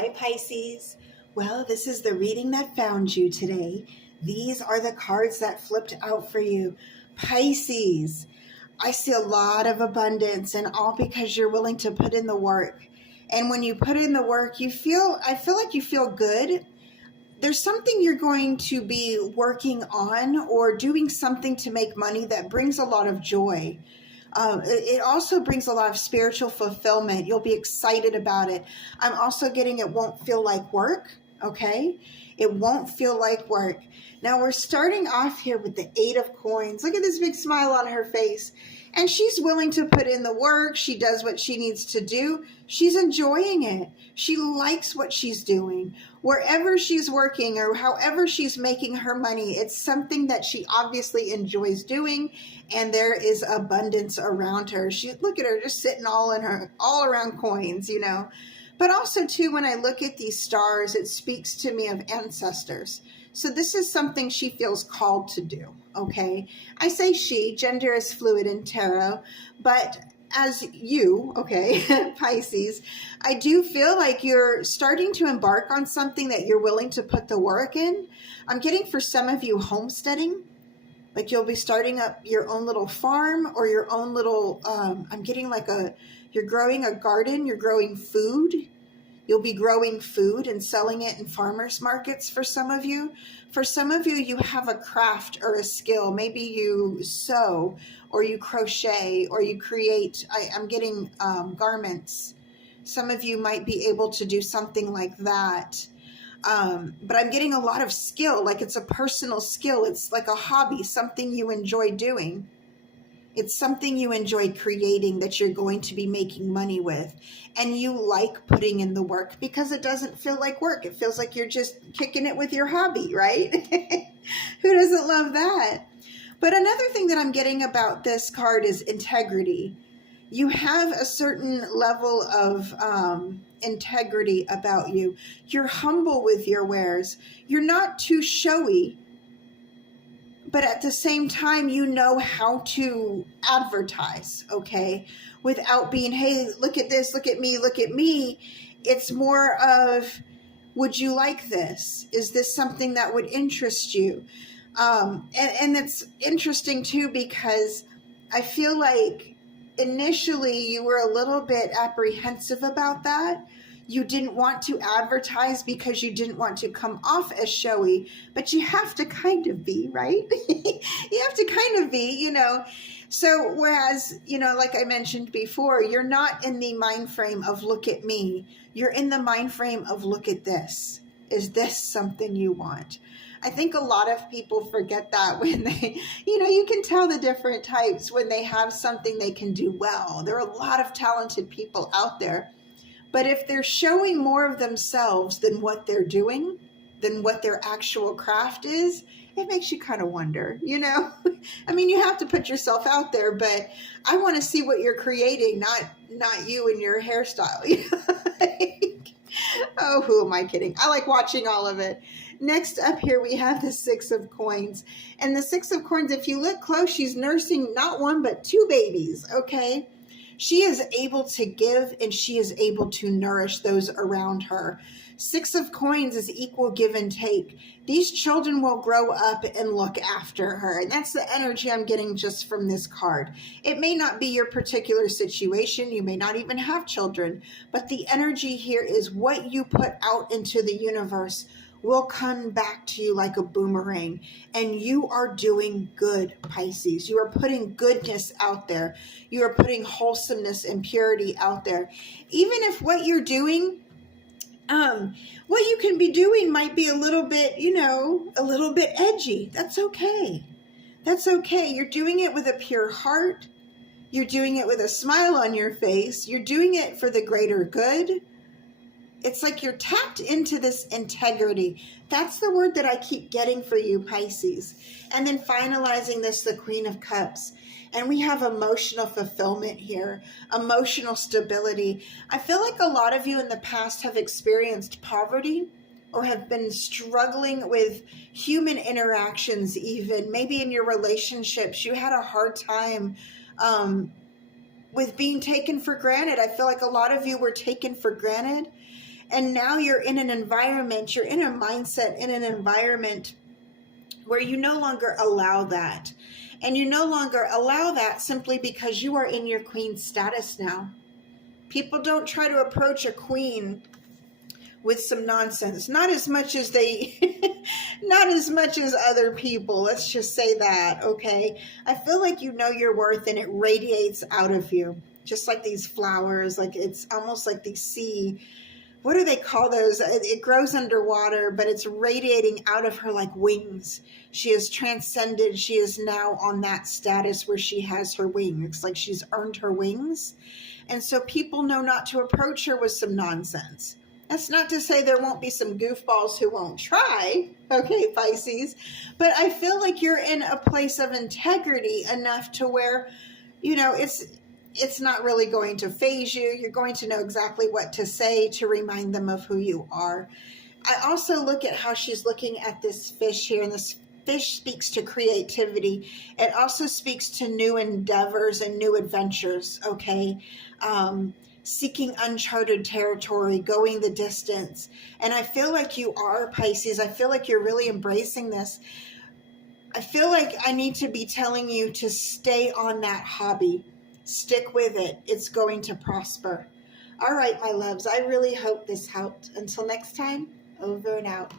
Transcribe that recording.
Hi, Pisces. Well, this is the reading that found you today. These are the cards that flipped out for you. Pisces, I see a lot of abundance, and all because you're willing to put in the work. And when you put in the work, I feel like you feel good. There's something you're going to be working on or doing something to make money that brings a lot of joy. It also brings a lot of spiritual fulfillment. You'll be excited about it. I'm also getting it won't feel like work, okay? It won't feel like work. Now we're starting off here with the 8 of coins. Look at this big smile on her face. And she's willing to put in the work. She does what she needs to do. She's enjoying it. She likes what she's doing. Wherever she's working or however she's making her money, it's something that she obviously enjoys doing, and there is abundance around her. Look at her just sitting all around coins, you know. But also too, when I look at these stars, it speaks to me of ancestors. So this is something she feels called to do, okay? I say she, gender is fluid in tarot, but as you, okay, Pisces, I do feel like you're starting to embark on something that you're willing to put the work in. I'm getting for some of you homesteading, like you'll be starting up your own little farm or your own little, I'm getting like you're growing a garden, you're growing food. You'll be growing food and selling it in farmers markets for some of you. For some of you, you have a craft or a skill. Maybe you sew or you crochet or you create, I'm getting garments. Some of you might be able to do something like that. But I'm getting a lot of skill, like it's a personal skill. It's like a hobby, something you enjoy doing. It's something you enjoy creating that you're going to be making money with. And you like putting in the work because it doesn't feel like work. It feels like you're just kicking it with your hobby, right? Who doesn't love that? But another thing that I'm getting about this card is integrity. You have a certain level of integrity about you. You're humble with your wares. You're not too showy. But at the same time, you know how to advertise, okay? Without being, hey, look at this, look at me, look at me. It's more of, would you like this? Is this something that would interest you? And it's interesting too, because I feel like initially you were a little bit apprehensive about that. You didn't want to advertise because you didn't want to come off as showy, but you have to kind of be, right? You have to kind of be, you know. So whereas, you know, like I mentioned before, you're not in the mind frame of look at me. You're in the mind frame of look at this. Is this something you want? I think a lot of people forget that when they, you know, you can tell the different types when they have something they can do well. There are a lot of talented people out there. But if they're showing more of themselves than what they're doing, than what their actual craft is, it makes you kind of wonder, you know? I mean, you have to put yourself out there, but I want to see what you're creating, not you and your hairstyle. You know? Oh, who am I kidding? I like watching all of it. Next up here, we have the 6 of coins. And the 6 of coins, if you look close, she's nursing not one, but 2 babies, okay? She is able to give and she is able to nourish those around her. 6 of coins is equal give and take. These children will grow up and look after her. And that's the energy I'm getting just from this card. It may not be your particular situation. You may not even have children. But the energy here is what you put out into the universe will come back to you like a boomerang. And you are doing good, Pisces. You are putting goodness out there. You are putting wholesomeness and purity out there. Even if what you're doing, what you can be doing might be a little bit, you know, a little bit edgy. That's okay. That's okay. You're doing it with a pure heart. You're doing it with a smile on your face. You're doing it for the greater good. It's like you're tapped into this integrity. That's the word that I keep getting for you, Pisces. And then finalizing this, the Queen of Cups. And we have emotional fulfillment here, emotional stability. I feel like a lot of you in the past have experienced poverty or have been struggling with human interactions even. Maybe in your relationships, you had a hard time with being taken for granted. I feel like a lot of you were taken for granted. And now you're in an environment, you're in a mindset, in an environment where you no longer allow that. And you no longer allow that simply because you are in your queen status now. People don't try to approach a queen with some nonsense. Not as much as not as much as other people. Let's just say that, okay? I feel like you know your worth and it radiates out of you. Just like these flowers, like it's almost like the sea. What do they call those? It grows underwater, but it's radiating out of her like wings. She has transcended. She is now on that status where she has her wings. Like she's earned her wings. And so people know not to approach her with some nonsense. That's not to say there won't be some goofballs who won't try, okay, Pisces, but I feel like you're in a place of integrity enough to where, you know, it's not really going to phase you. You're going to know exactly what to say to remind them of who you are. I also look at how she's looking at this fish here, and this fish speaks to creativity. It also speaks to new endeavors and new adventures, okay? Seeking uncharted territory, going the distance. And I feel like you are, Pisces. I feel like you're really embracing this. I feel like I need to be telling you to stay on that hobby. Stick with it. It's going to prosper. All right, my loves. I really hope this helped. Until next time, over and out.